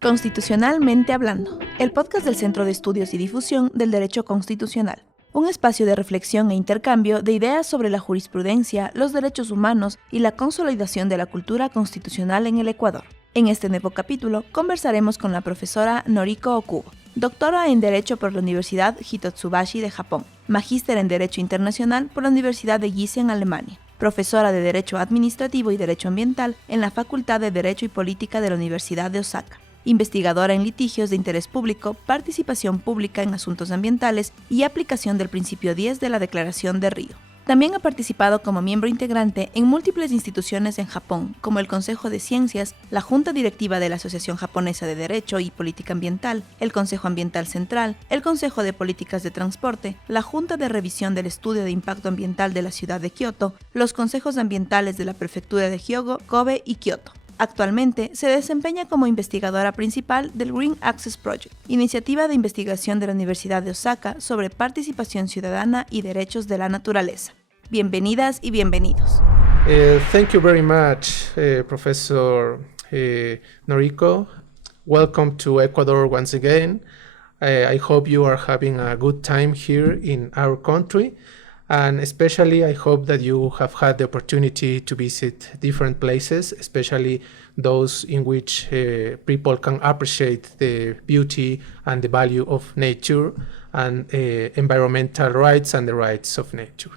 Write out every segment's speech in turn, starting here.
Constitucionalmente hablando, el podcast del Centro de Estudios y Difusión del Derecho Constitucional, un espacio de reflexión e intercambio de ideas sobre la jurisprudencia, los derechos humanos y la consolidación de la cultura constitucional en el Ecuador. En este nuevo capítulo conversaremos con la profesora Noriko Okubo, doctora en Derecho por la Universidad Hitotsubashi de Japón, magíster en Derecho Internacional por la Universidad de Gießen, Alemania, profesora de Derecho Administrativo y Derecho Ambiental en la Facultad de Derecho y Política de la Universidad de Osaka, investigadora en litigios de interés público, participación pública en asuntos ambientales y aplicación del principio 10 de la Declaración de Río. También ha participado como miembro integrante en múltiples instituciones en Japón, como el Consejo de Ciencias, la Junta Directiva de la Asociación Japonesa de Derecho y Política Ambiental, el Consejo Ambiental Central, el Consejo de Políticas de Transporte, la Junta de Revisión del Estudio de Impacto Ambiental de la Ciudad de Kioto, los Consejos Ambientales de la Prefectura de Hyogo, Kobe y Kioto. Actualmente se desempeña como investigadora principal del Green Access Project, iniciativa de investigación de la Universidad de Osaka sobre participación ciudadana y derechos de la naturaleza. Bienvenidas y bienvenidos. Thank you very much, Professor Noriko. Welcome to Ecuador once again. I hope you are having a good time here in our country. And especially, I hope that you have had the opportunity to visit different places, especially those in which people can appreciate the beauty and the value of nature and environmental rights and the rights of nature.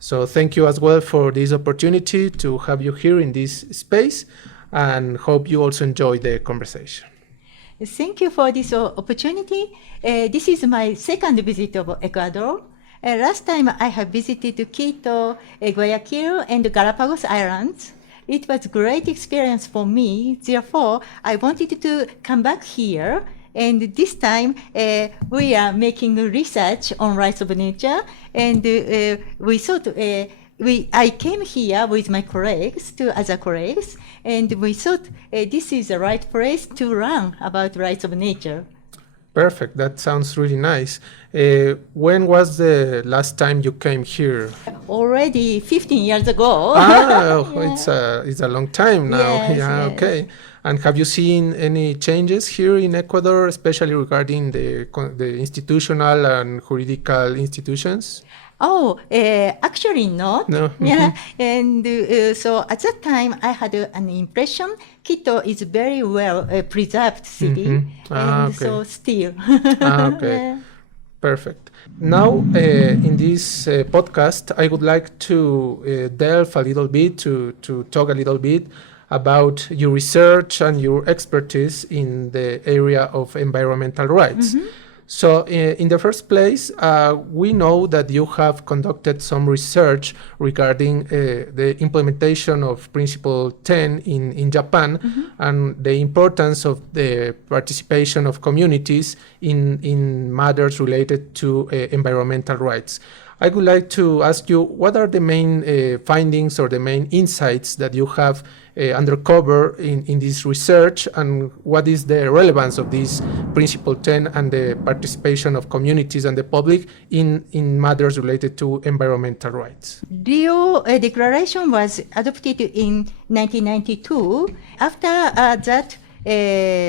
So thank you as well for this opportunity to have you here in this space, and hope you also enjoy the conversation. Thank you for this opportunity. This is my second visit of Ecuador. Last time I have visited Quito, Guayaquil, and Galapagos Islands. It was a great experience for me. Therefore, I wanted to come back here. And this time, we are making research on rights of nature. And we thought, I came here with my colleagues, two other colleagues, and we thought this is the right place to learn about rights of nature. Perfect. That sounds really nice. When was the last time you came here? Already 15 years ago. Yeah. It's a long time now. Yes, yeah, yes. Okay. And have you seen any changes here in Ecuador, especially regarding the institutional and juridical institutions? Actually not. No. Yeah, and so at that time I had an impression Quito is very well preserved city, and okay. so still. Okay. Yeah. Perfect. Now, in this podcast, I would like to delve a little bit, to talk a little bit about your research and your expertise in the area of environmental rights. So in the first place, we know that you have conducted some research regarding the implementation of Principle 10 in Japan and the importance of the participation of communities in matters related to environmental rights. I would like to ask you, what are the main findings or the main insights that you have undercover in this research, and what is the relevance of this Principle 10 and the participation of communities and the public in matters related to environmental rights? Rio Declaration was adopted in 1992. After that,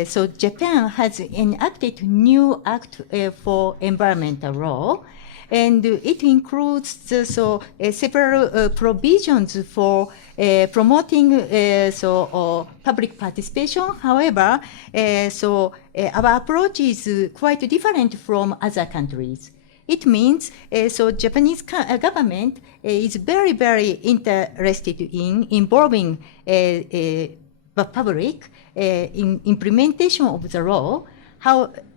so Japan has enacted new act for environmental law. And it includes several provisions for promoting public participation. However, our approach is quite different from other countries. It means Japanese government is very, very interested in involving the public in implementation of the law.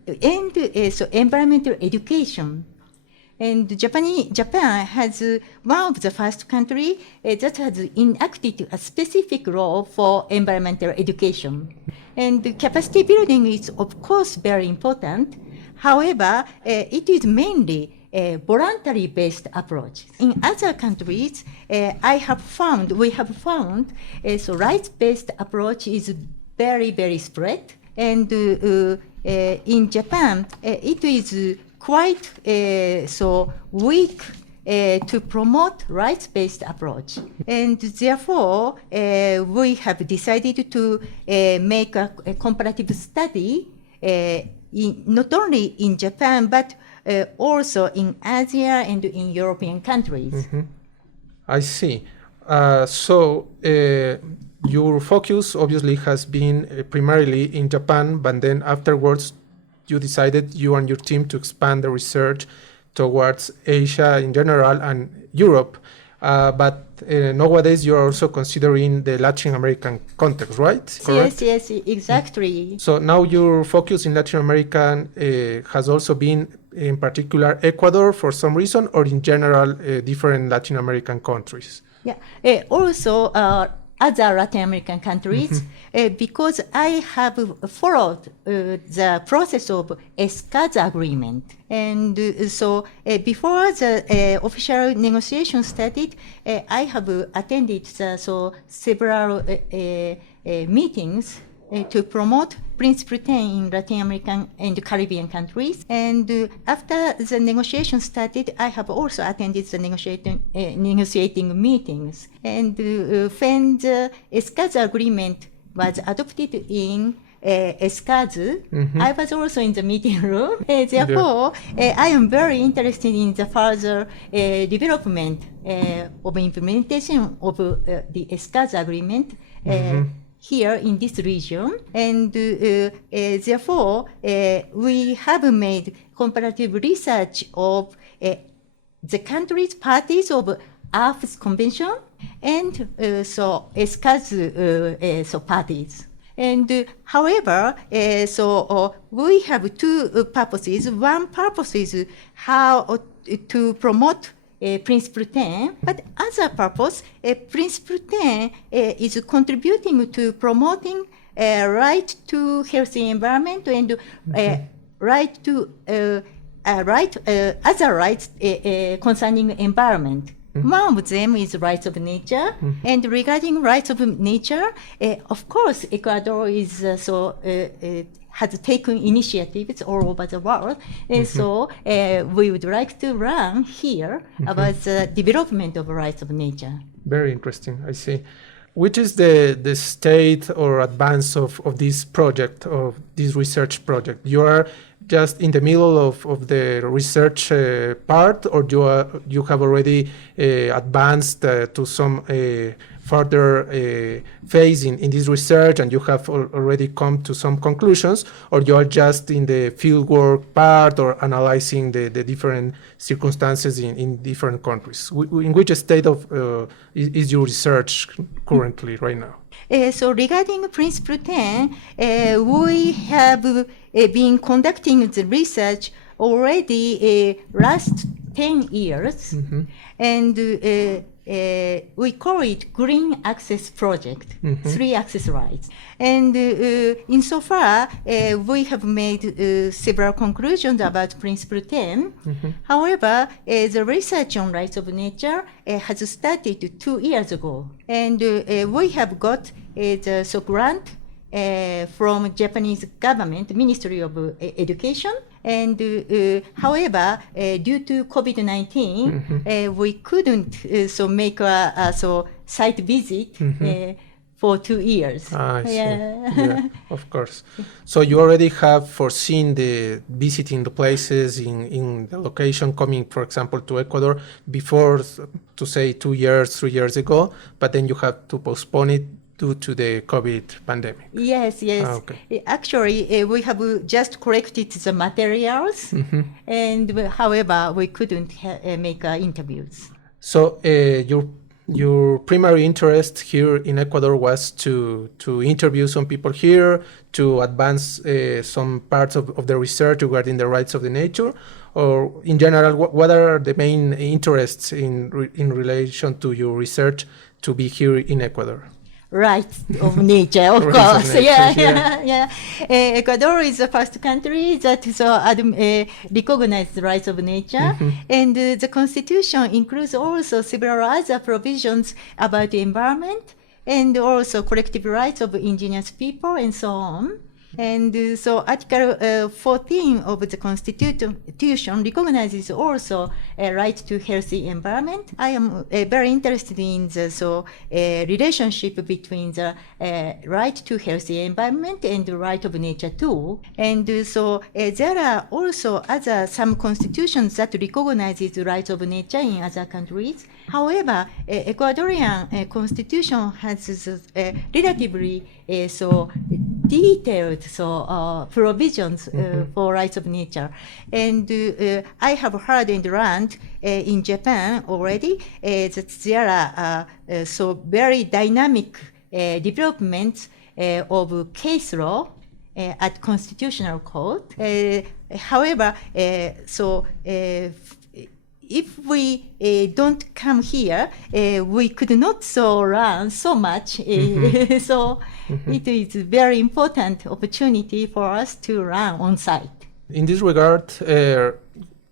Environmental education. And Japan has one of the first country that has enacted a specific law for environmental education. And capacity building is, of course, very important. However, it is mainly a voluntary-based approach. In other countries, we have found, rights-based approach is very, very spread. And in Japan, it is quite weak to promote rights-based approach. And therefore, we have decided to make a comparative study not only in Japan, but also in Asia and in European countries. Mm-hmm. I see. So your focus obviously has been primarily in Japan, but then afterwards you decided, you and your team, to expand the research towards Asia in general and Europe. But nowadays you're also considering the Latin American context, right? Correct? Yes, exactly. So now your focus in Latin America has also been in particular Ecuador for some reason, or in general different Latin American countries? Yeah. Also, other Latin American countries, because I have followed the process of ESCA's agreement. And so before the official negotiation started, I have attended several meetings to promote Principle 10 in Latin American and Caribbean countries. And after the negotiation started, I have also attended the negotiating meetings. And when the ESCA's agreement was adopted in ESCA's, I was also in the meeting room. Therefore, I am very interested in the further development of implementation of the ESCA's agreement here in this region. And therefore, we have made comparative research of the countries parties of Earth's Convention and ESCA's parties. And however, we have two purposes. One purpose is how to promote Principle 10, but other purpose, Principle 10 is contributing to promoting right to healthy environment and right to other rights concerning environment. One of them is rights of nature, and regarding rights of nature, of course, Ecuador is has taken initiatives all over the world, and so we would like to learn here about the development of rights of nature. Very interesting, I see. Which is the state or advance of this project, of this research project? You are just in the middle of the research part, or you have already advanced to some further phase in this research, and you have already come to some conclusions, or you are just in the fieldwork part or analyzing the different circumstances in different countries? In which state of is your research currently right now? So regarding Principle 10, we have been conducting the research already last 10 years, and we call it Green Access Project, 3 access rights. And insofar, we have made several conclusions about Principle 10. However, the research on rights of nature has started 2 years ago. And we have got the grant from Japanese government, Ministry of Education. And however, due to COVID-19, we couldn't make a site visit for 2 years. I see. Yeah, of course. So you already have foreseen the visiting the places in the location, coming, for example, to Ecuador before, to say 2 years, 3 years ago, but then you have to postpone it due to the COVID pandemic. Yes. Okay. Actually, we have just collected the materials, and however, we couldn't make interviews. So your primary interest here in Ecuador was to interview some people here, to advance some parts of the research regarding the rights of the nature, or in general, what are the main interests in relation to your research to be here in Ecuador? Rights of nature, of course. Yeah. Ecuador is the first country that recognizes the rights of nature, and the constitution includes also several other provisions about the environment and also collective rights of indigenous people and so on. And so Article 14 of the Constitution recognizes also a right to healthy environment. I am very interested in the relationship between the right to healthy environment and the right of nature too. And there are also some constitutions that recognizes the rights of nature in other countries. However, Ecuadorian constitution has relatively detailed provisions for rights of nature. And I have heard and learned in Japan already that there are very dynamic developments of case law at constitutional court. However, if we don't come here, we could not learn so much. It is a very important opportunity for us to learn on site. In this regard,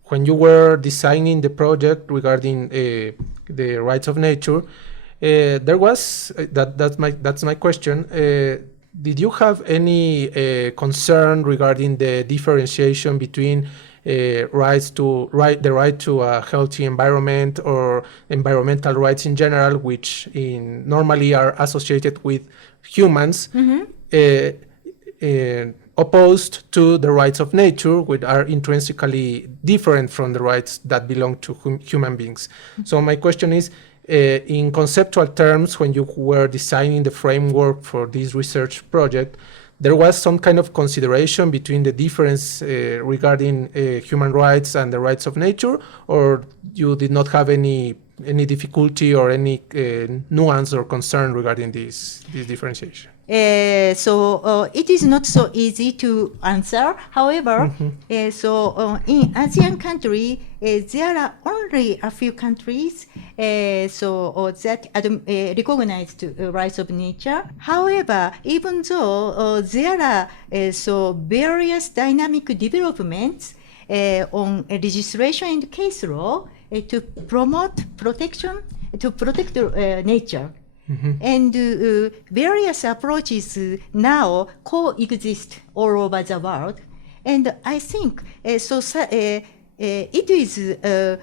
when you were designing the project regarding the rights of nature, there was that's my question. Did you have any concern regarding the differentiation between the right to a healthy environment or environmental rights in general, which normally are associated with humans, opposed to the rights of nature, which are intrinsically different from the rights that belong to human beings? So my question is, in conceptual terms, when you were designing the framework for this research project, there was some kind of consideration between the difference regarding human rights and the rights of nature, or you did not have any difficulty or any nuance or concern regarding this differentiation? It is not so easy to answer. However, in ASEAN country, there are only a few countries that recognize the rights of nature. However, even though there are various dynamic developments on legislation and case law to protect nature. And various approaches now coexist all over the world. And I think it is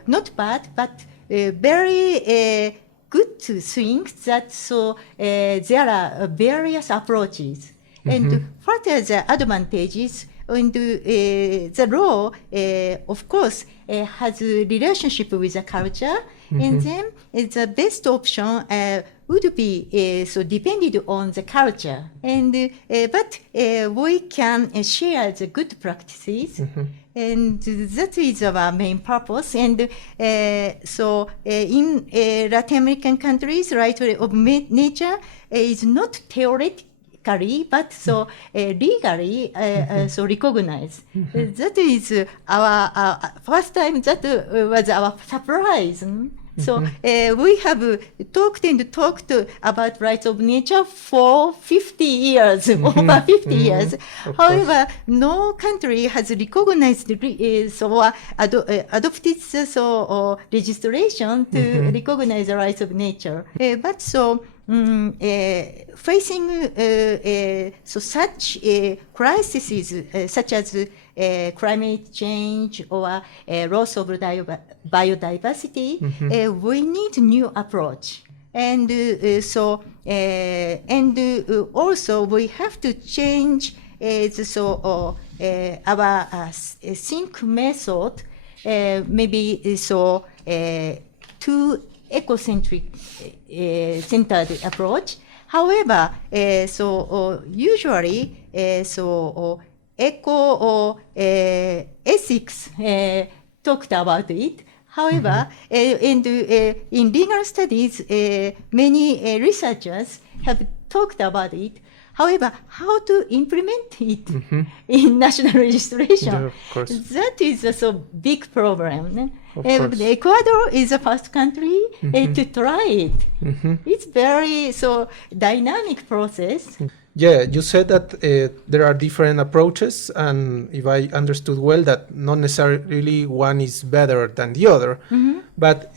not bad, but very good to think that there are various approaches. And what are the advantages? And the law, of course, has a relationship with the culture, and then the best option would be depended on the culture. And but we can share the good practices, and that is our main purpose. And in Latin American countries, right of nature is not theoretical, but legally recognized. That is our first time. That was our surprise. So we have talked about rights of nature for 50 years, over 50 years. However, no country has recognized adopted legislation to recognize the rights of nature. But facing such crises such as climate change or loss of biodiversity, we need new approach. And also we have to change our think method, maybe too ecocentric centered approach. However, usually eco ethics talked about it. However, in legal studies, many researchers have talked about it. However, how to implement it in national registration, Yeah, of course. that is a big problem. Ecuador is the first country to try it. It's very dynamic process. Yeah, you said that there are different approaches, and if I understood well, that not necessarily one is better than the other. But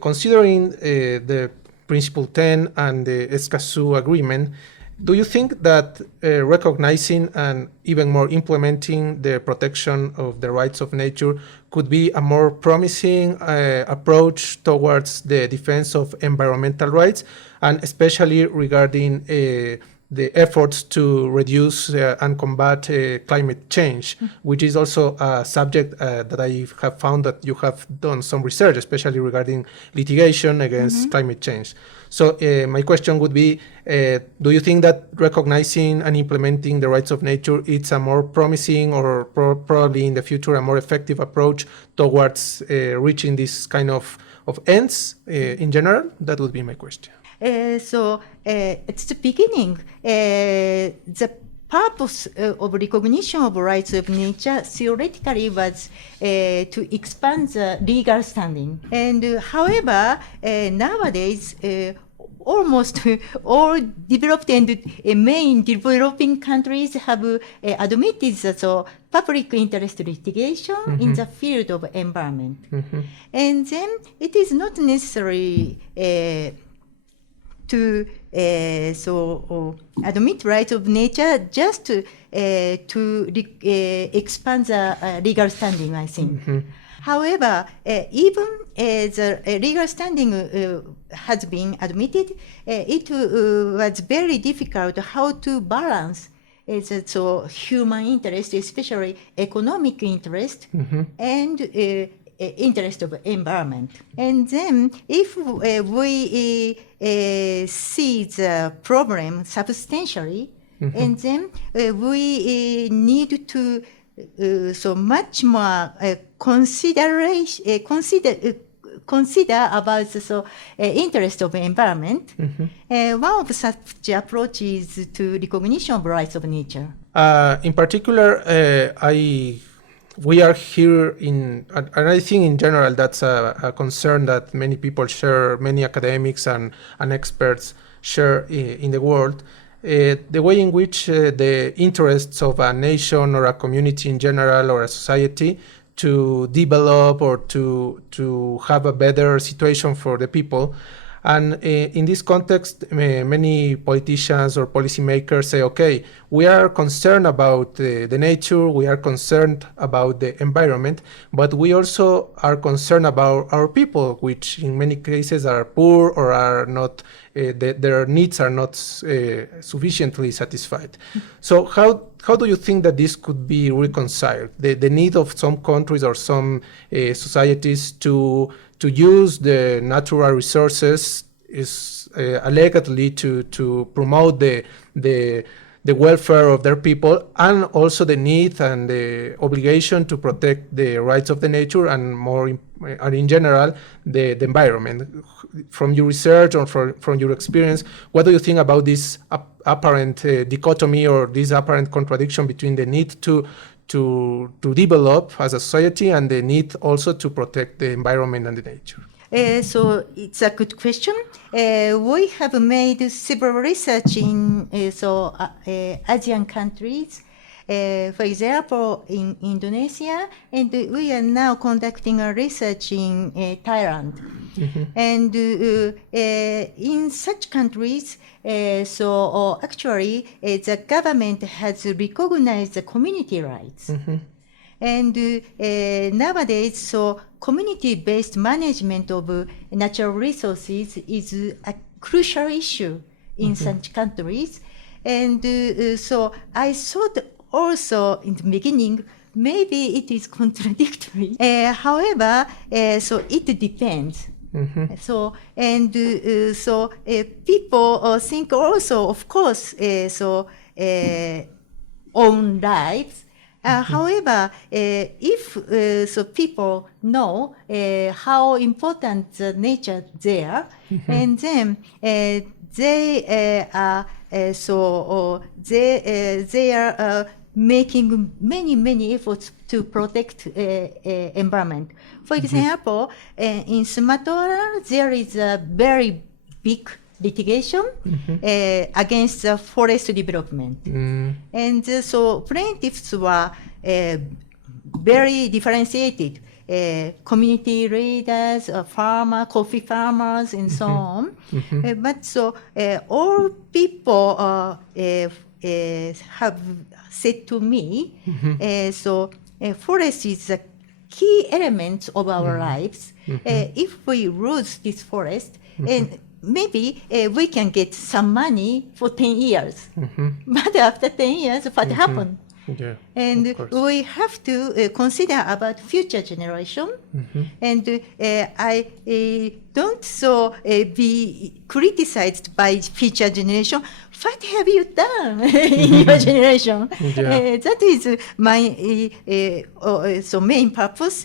considering the Principle 10 and the Escazú Agreement, Do you think that recognizing and even more implementing the protection of the rights of nature could be a more promising approach towards the defense of environmental rights, and especially regarding the efforts to reduce and combat climate change, which is also a subject that I have found that you have done some research, especially regarding litigation against climate change. So my question would be, do you think that recognizing and implementing the rights of nature is a more promising or probably in the future a more effective approach towards reaching this kind of ends in general? That would be my question. So at the beginning, the purpose of recognition of rights of nature theoretically was to expand the legal standing. And however, nowadays, almost all developed and main developing countries have admitted that public interest litigation in the field of environment. And then it is not necessary to admit rights of nature just to expand the legal standing, I think. However, even the legal standing has been admitted, it was very difficult how to balance human interest, especially economic interest, and interest of environment. And then if we see the problem substantially, and then we need to much more consider about the interest of environment. One of such approaches to recognition of rights of nature. In particular, we are here and I think in general that's a concern that many people share, many academics and experts share in the world. The way in which the interests of a nation or a community in general or a society to develop or to have a better situation for the people. And in this context, many politicians or policymakers say, okay, we are concerned about the nature, we are concerned about the environment, but we also are concerned about our people, which in many cases are poor or are not, their needs are not sufficiently satisfied. So how do you think that this could be reconciled? The need of some countries or some societies to use the natural resources is allegedly to promote the welfare of their people, and also the need and the obligation to protect the rights of the nature and in general the environment. From your research or from your experience, what do you think about this apparent dichotomy or this apparent contradiction between the need to develop as a society and the need also to protect the environment and the nature? So it's a good question. We have made several research in Asian countries. For example, in Indonesia, and we are now conducting a research in Thailand. And in such countries, actually, the government has recognized the community rights. And nowadays, community-based management of natural resources is a crucial issue in such countries. And I thought also in the beginning, maybe it is contradictory. However, it depends. People think also, of course, own lives. However, if people know how important the nature there, and then they are making many efforts to protect environment. For example, in Sumatra, there is a very big litigation against the forest development. And plaintiffs were very differentiated. community leaders, coffee farmers, and so on. But so all people have said to me, forest is a key element of our lives. If we lose this forest, and maybe we can get some money for 10 years. But after 10 years, what happened? Yeah, and of course. we have to consider about future generation. And I don't be criticized by future generation. What have you done in your generation? That is my main purpose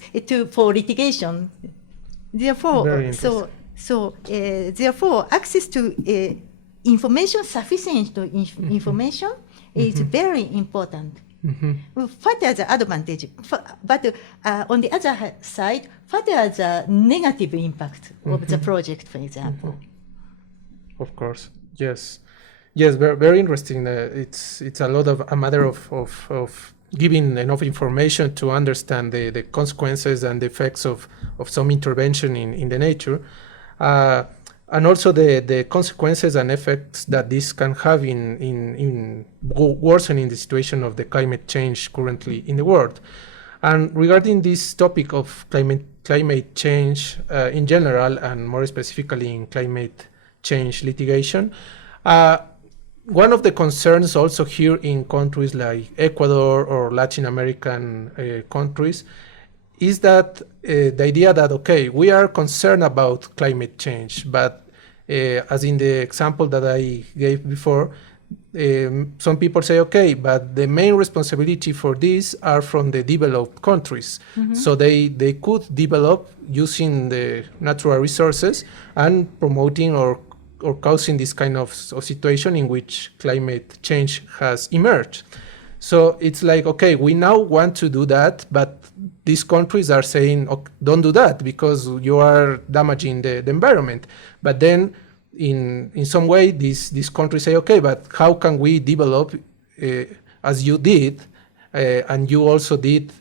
for litigation. Therefore, therefore, access to information, sufficient information, is very important. What are the advantages? But on the other side, what are the negative impact of the project, for example? Of course, yes, very, very interesting. It's a lot of a matter of giving enough information to understand the consequences and the effects of some intervention in the nature. And also the consequences and effects that this can have in worsening the situation of the climate change currently in the world. And regarding this topic of climate change in general, and more specifically in climate change litigation, one of the concerns also here in countries like Ecuador or Latin American countries is that the idea that, okay, we are concerned about climate change, but as in the example that I gave before, some people say, okay, but the main responsibility for this are from the developed countries. So they could develop using the natural resources and promoting or causing this kind of situation in which climate change has emerged. So it's like, okay, we now want to do that, but these countries are saying, okay, don't do that because you are damaging the environment. But then in some way, these countries say, okay, but how can we develop as you did, and you also did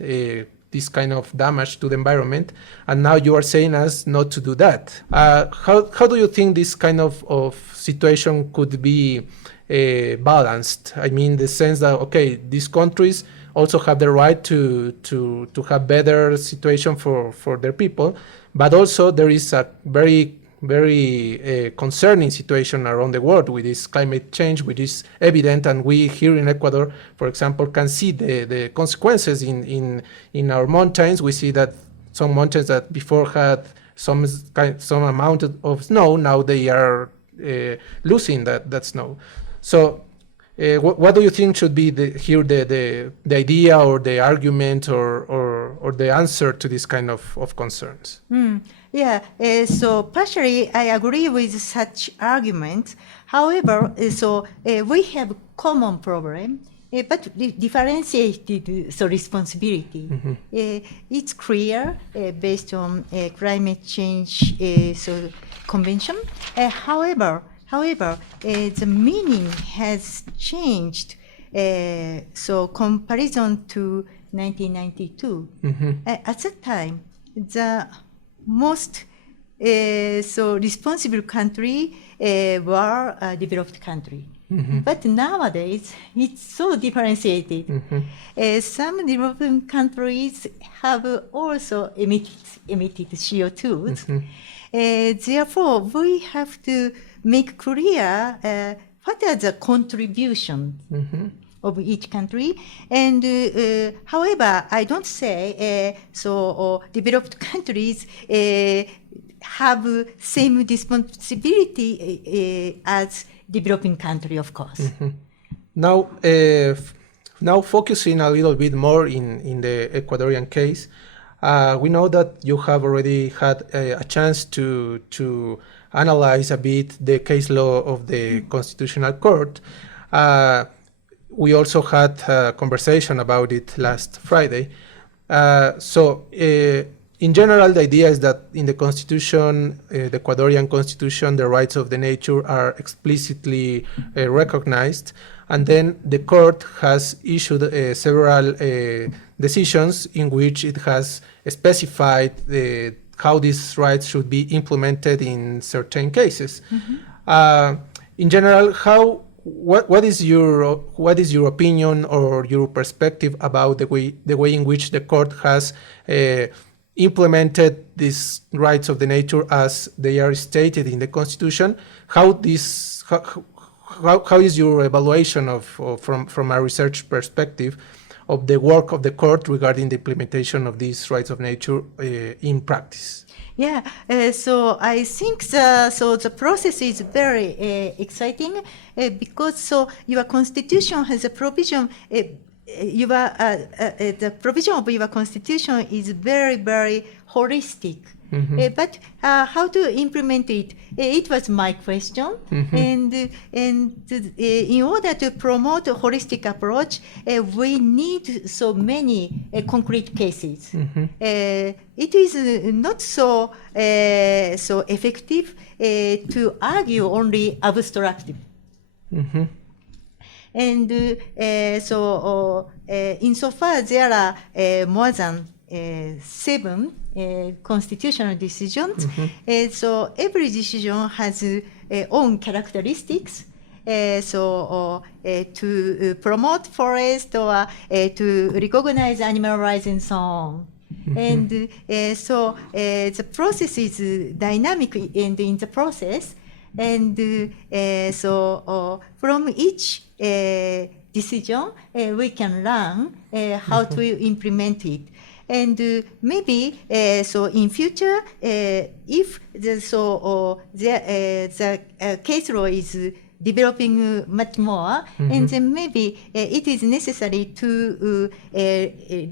this kind of damage to the environment, and now you are saying us not to do that. How do you think this kind of situation could be balanced? I mean, the sense that, okay, these countries also have the right to have better situation for their people, but also there is a very concerning situation around the world with this climate change, which is evident, and we here in Ecuador, for example, can see the consequences in our mountains. We see that some mountains that before had some amount of snow, now they are losing that snow. So what do you think should be the idea or the argument or the answer to this kind of concerns? Yeah, so partially I agree with such arguments. However, we have common problem, but differentiated responsibility. It's clear based on climate change convention. However, the meaning has changed. So comparison to 1992. At that time, the most responsible country were developed country. But nowadays, it's so differentiated. Some developing countries have also emitted CO2s. Therefore, we have to make clear what are the contributions of each country. And however, I don't say developed countries have same responsibility as developing country, of course. Now focusing a little bit more in the Ecuadorian case, we know that you have already had a chance to analyze a bit the case law of the Constitutional Court. We also had a conversation about it last Friday. In general, the idea is that in the Constitution, the Ecuadorian Constitution, the rights of the nature are explicitly recognized. and then the court has issued several decisions in which it has specified how these rights should be implemented in certain cases. In general, what is your opinion or your perspective about the way in which the court has implemented these rights of the nature as they are stated in the Constitution? How is your evaluation from a research perspective of the work of the court regarding the implementation of these rights of nature in practice? Yeah, so I think the process is very exciting because your constitution has a provision. The provision of your constitution is very, very holistic. But how to implement it? It was my question. And in order to promote a holistic approach, we need so many concrete cases. It is not so effective to argue only abstractly. And insofar there are more than 7 constitutional decisions. So every decision has own characteristics. To promote forest or to recognize animal rights and so on. And the process is dynamic and in the process. And from each decision, we can learn how to implement it. And maybe in future, if the case law is developing much more, and then maybe it is necessary to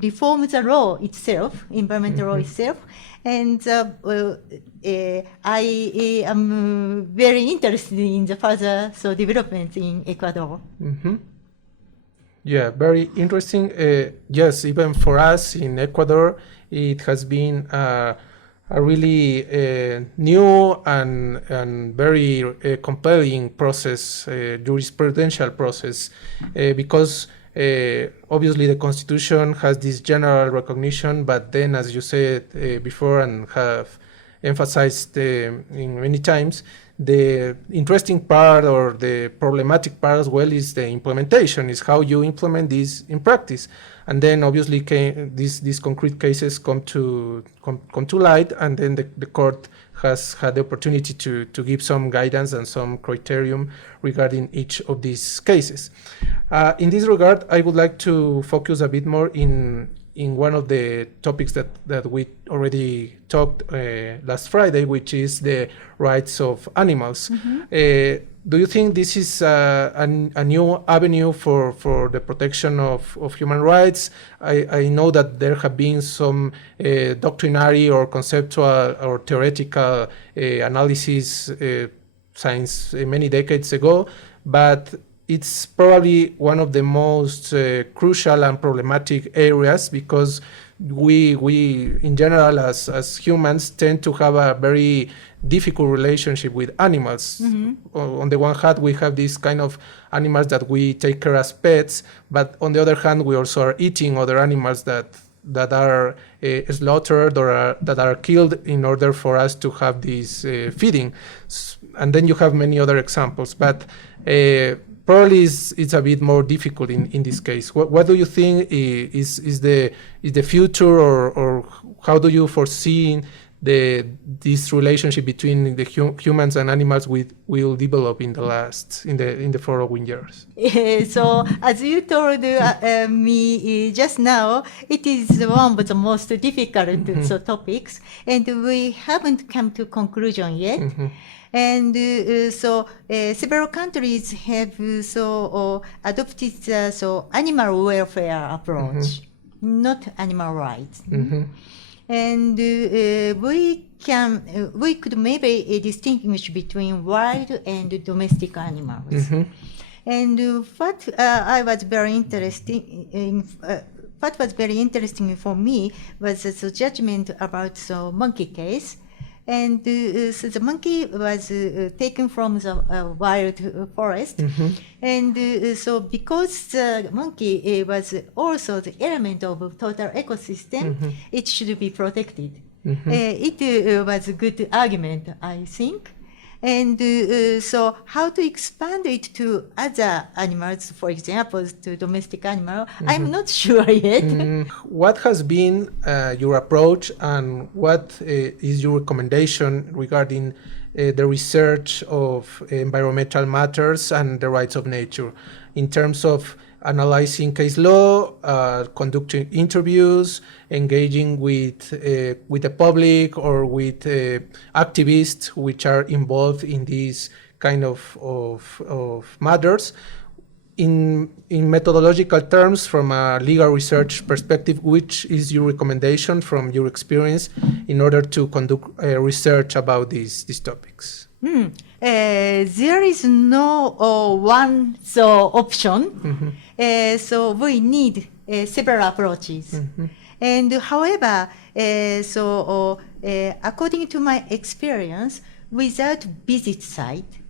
reform the law itself, environmental law itself. And I am very interested in the further development in Ecuador. Yeah, very interesting. Yes, even for us in Ecuador, it has been a really new and very compelling process, jurisprudential process, because obviously the Constitution has this general recognition, but then, as you said before and have emphasized in many times, the interesting part or the problematic part as well is the implementation, is how you implement this in practice. And then obviously these concrete cases come to light, and then the court has had the opportunity to give some guidance and some criterion regarding each of these cases. In this regard, I would like to focus a bit more in one of the topics that we already talked last Friday, which is the rights of animals. Do you think this is a new avenue for the protection of human rights? I know that there have been some doctrinary or conceptual or theoretical analysis since many decades ago, but it's probably one of the most crucial and problematic areas, because we in general as humans tend to have a very difficult relationship with animals. On the one hand, we have these kind of animals that we take care as pets, but on the other hand, we also are eating other animals that are slaughtered or that are killed in order for us to have this feeding. And then you have many other examples, but probably it's a bit more difficult in this case. What do you think is the future, or how do you foresee this relationship between the humans and animals will develop in the following years? So as you told me just now, it is one of the most difficult topics, and we haven't come to conclusion yet. And several countries have adopted the animal welfare approach, not animal rights. And we could maybe distinguish between wild and domestic animals. And what was very interesting for me was the judgment about the monkey case. And so the monkey was taken from the wild forest. And so because the monkey was also the element of total ecosystem, it should be protected. It was a good argument, I think. And so how to expand it to other animals, for example, to domestic animal, I'm not sure yet. What has been your approach, and what is your recommendation regarding the research of environmental matters and the rights of nature in terms of analyzing case law, conducting interviews, engaging with the public or with activists which are involved in these kind of matters? In methodological terms, from a legal research perspective, which is your recommendation from your experience in order to conduct research about these topics? There is no one option. So we need several approaches. And however, according to my experience, without visit site,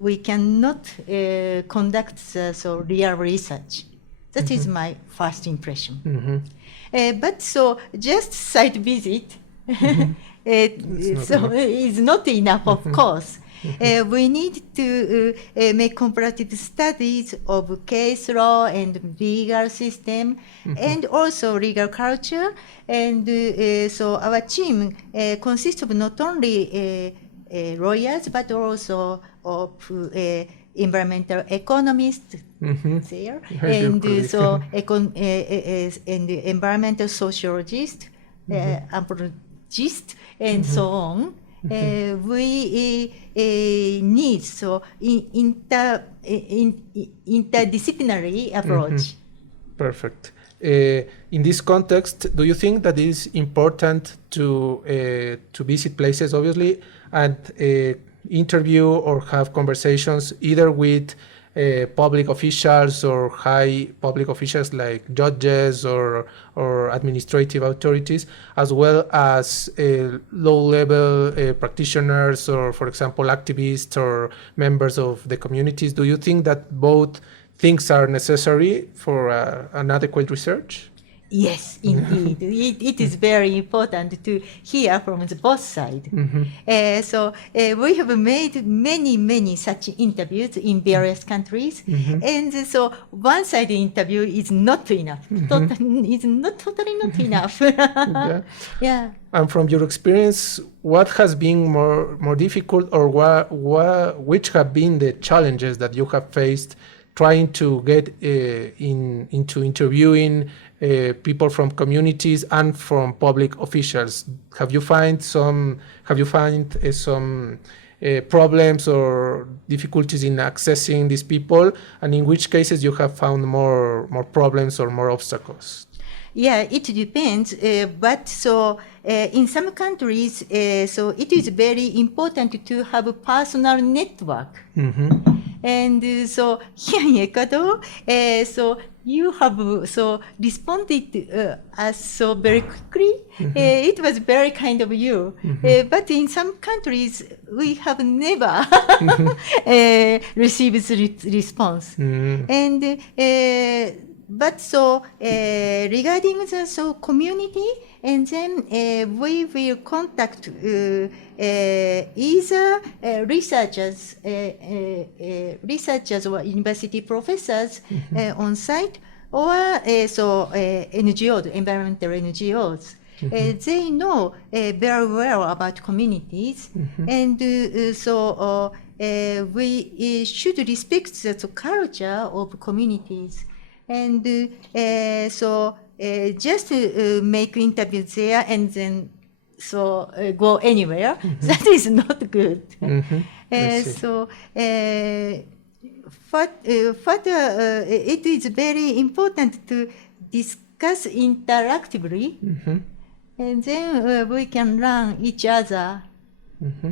we cannot conduct real research. That is my first impression. But just site visit is not enough, of course. We need to make comparative studies of case law and legal system, and also legal culture. And so our team consists of not only lawyers, but also of environmental economists there, and and environmental sociologists, anthropologists, and so on. We need interdisciplinary approach. Perfect. In this context, do you think that it is important to visit places, obviously, and interview or have conversations either with public officials or high public officials like judges or administrative authorities, as well as low-level practitioners or, for example, activists or members of the communities? Do you think that both things are necessary for an adequate research? Yes, indeed. It is very important to hear from the both sides. We have made many such interviews in various countries, and so one-sided interview is not enough. It's not totally not enough. Yeah. And from your experience, what has been more difficult, or which have been the challenges that you have faced trying to get into interviewing people from communities and from public officials? Have you find some problems or difficulties in accessing these people, and in which cases you have found more problems or more obstacles? Yeah, it depends. But in some countries, it is very important to have a personal network. And so here in Ecuador, you have responded us very quickly. It was very kind of you. But in some countries, we have never received response. And but regarding the community, and then we will contact either researchers or university professors on site, or NGOs, environmental NGOs. They know very well about communities, and we should respect the culture of communities. And just make interviews there and then go anywhere, that is not good. Further, it is very important to discuss interactively, and then we can learn each other,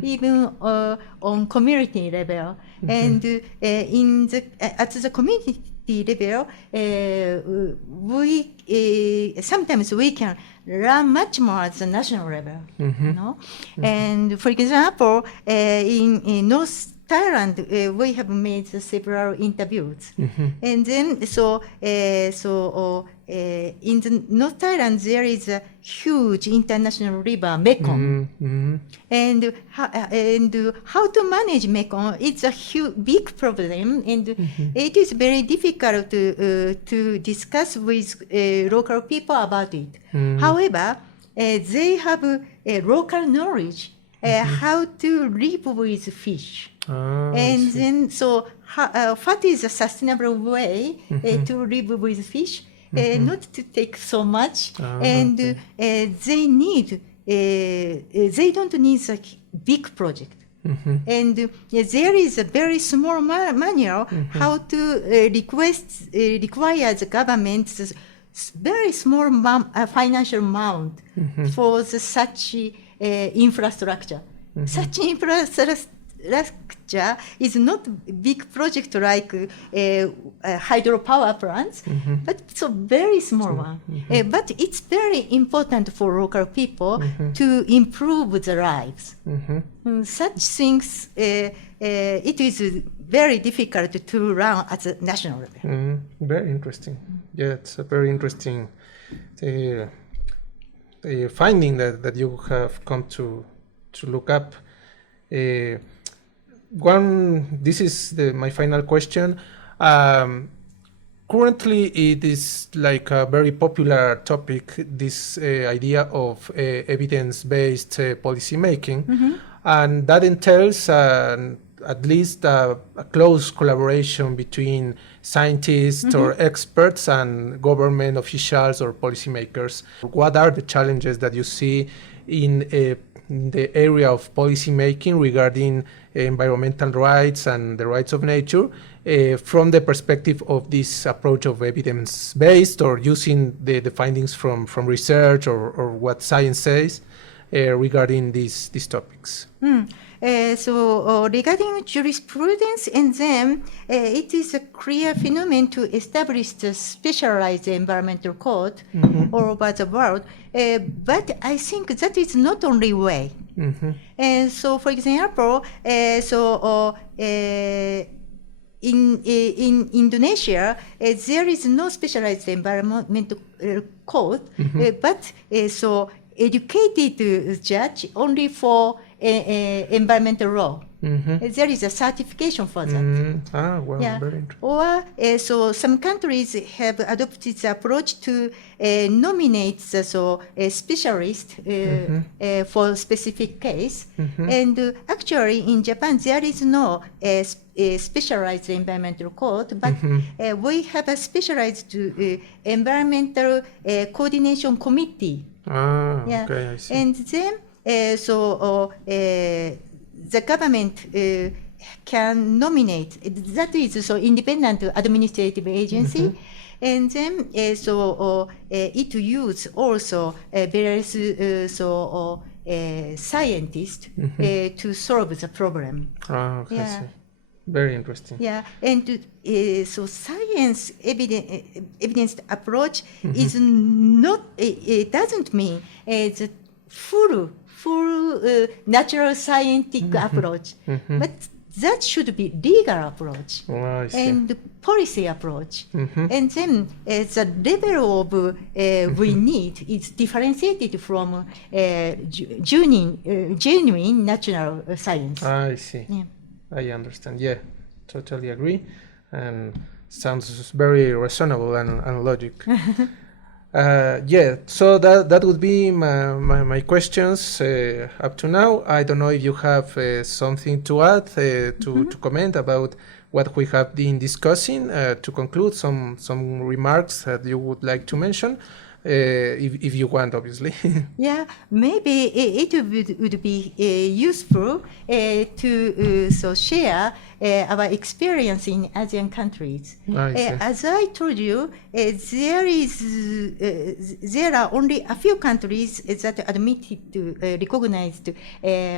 even on community level. And at the community level, sometimes we can learn much more at the national level. You know? And for example, in North Thailand, we have made several interviews, and then in the North Thailand there is a huge international river Mekong, and how to manage Mekong, it's a big problem, and it is very difficult to discuss with local people about it. However, they have local knowledge how to live with fish. And then, what is a sustainable way to live with fish? Not to take so much, and they don't need a big project. And there is a very small manual how to require the government very small financial amount for such infrastructure. Such infrastructure is not a big project like hydropower plants, but it's a very small one. But it's very important for local people to improve their lives. Such things, it is very difficult to run at the national level. Very interesting. Yeah, it's a very interesting finding that you have come to look up. This is my final question. Currently, it is like a very popular topic, this idea of evidence-based policy making, and that entails at least a close collaboration between scientists or experts and government officials or policymakers. What are the challenges that you see in the area of policy making regarding environmental rights and the rights of nature from the perspective of this approach of evidence-based, or using the findings from research or what science says regarding these topics? Regarding jurisprudence, and then it is a clear phenomenon to establish the specialized environmental code all over the world. But I think that is not only way. And so, for example, in Indonesia, there is no specialized environmental code, but educated judge only for environmental law. There is a certification for that. Very interesting. Or some countries have adopted the approach to nominate a specialist for a specific case. And actually, in Japan, there is no specialized environmental code, but we have a specialized environmental coordination committee. Okay, I see. And then, the government can nominate. That is independent administrative agency, and then it use also various scientists to solve the problem. Okay, I see. Very interesting. Yeah, and science evidence approach is not. It doesn't mean it's a full natural scientific approach, but that should be legal approach and policy approach. And then the level of we need is differentiated from genuine natural science. I see. Yeah. I understand. Yeah, totally agree, and sounds very reasonable and logic. So that would be my questions up to now. I don't know if you have something to add, to comment about what we have been discussing, to conclude some remarks that you would like to mention, if you want, obviously. Yeah, maybe it would be useful to share our experience in Asian countries. As I told you, there are only a few countries that admitted to recognize the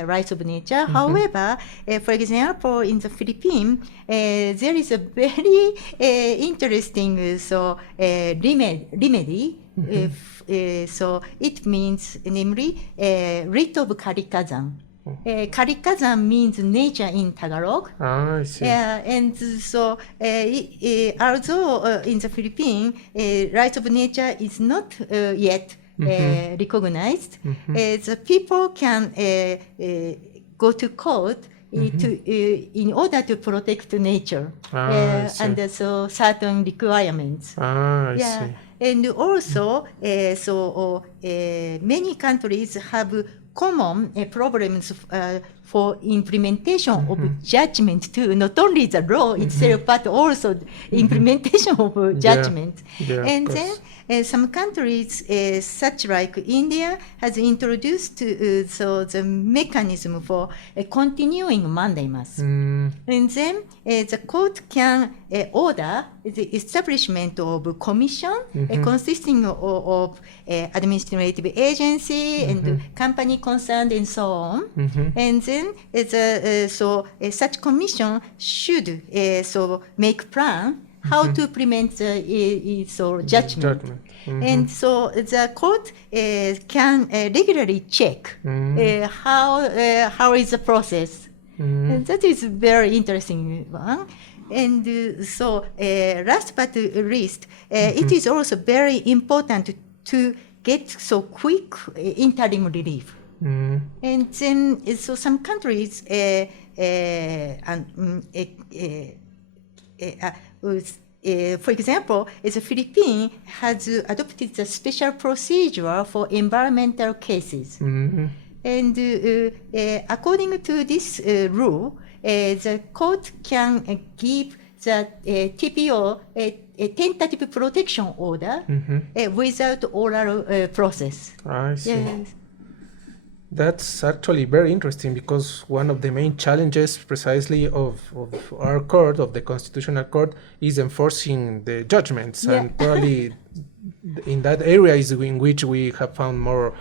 rights of nature. However, for example, in the Philippines, there is a very interesting remedy So it means, namely, writ of Karikazan. Karikazan means nature in Tagalog. I see. And so, although in the Philippines, rights of nature is not yet recognized, the people can go to court in order to protect nature under so certain requirements. I see. And also, many countries have common problems for implementation of judgment too, not only the law itself, but also implementation of judgment. And then some countries, such like India, has introduced the mechanism for continuing mandamus. And then the court can order the establishment of a commission consisting of administrative agency and company concerned and so on. And then such commission should make plan how to implement the judgment. And so the court can regularly check how is the process. And that is very interesting one. And last but not least, it is also very important to get so quick interim relief. And then some countries, for example, the Philippines has adopted the special procedure for environmental cases. And according to this rule, the court can give the TPO a tentative protection order without oral process. I see. Yes. That's actually very interesting, because one of the main challenges precisely of our court, of the Constitutional Court, is enforcing the judgments. And probably in that area is in which we have found more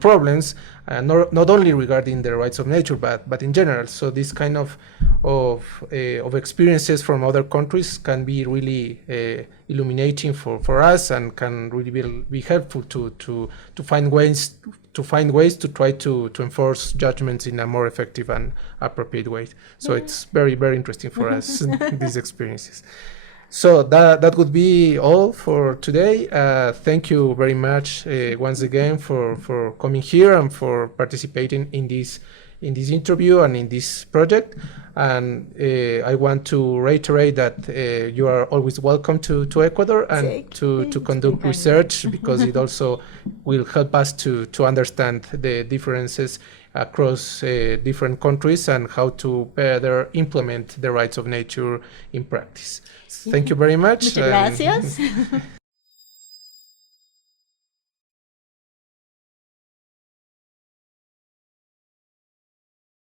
problems, not only regarding the rights of nature, but in general. So this kind of experiences from other countries can be really illuminating for us, and can really be helpful to find ways to try to enforce judgments in a more effective and appropriate way. So it's very, very interesting for us, these experiences. So that would be all for today. Thank you very much once again for coming here and for participating in this interview and in this project. And I want to reiterate that you are always welcome to Ecuador and to conduct research, because it also will help us to understand the differences across different countries and how to better implement the rights of nature in practice. Thank you very much. Muchas gracias.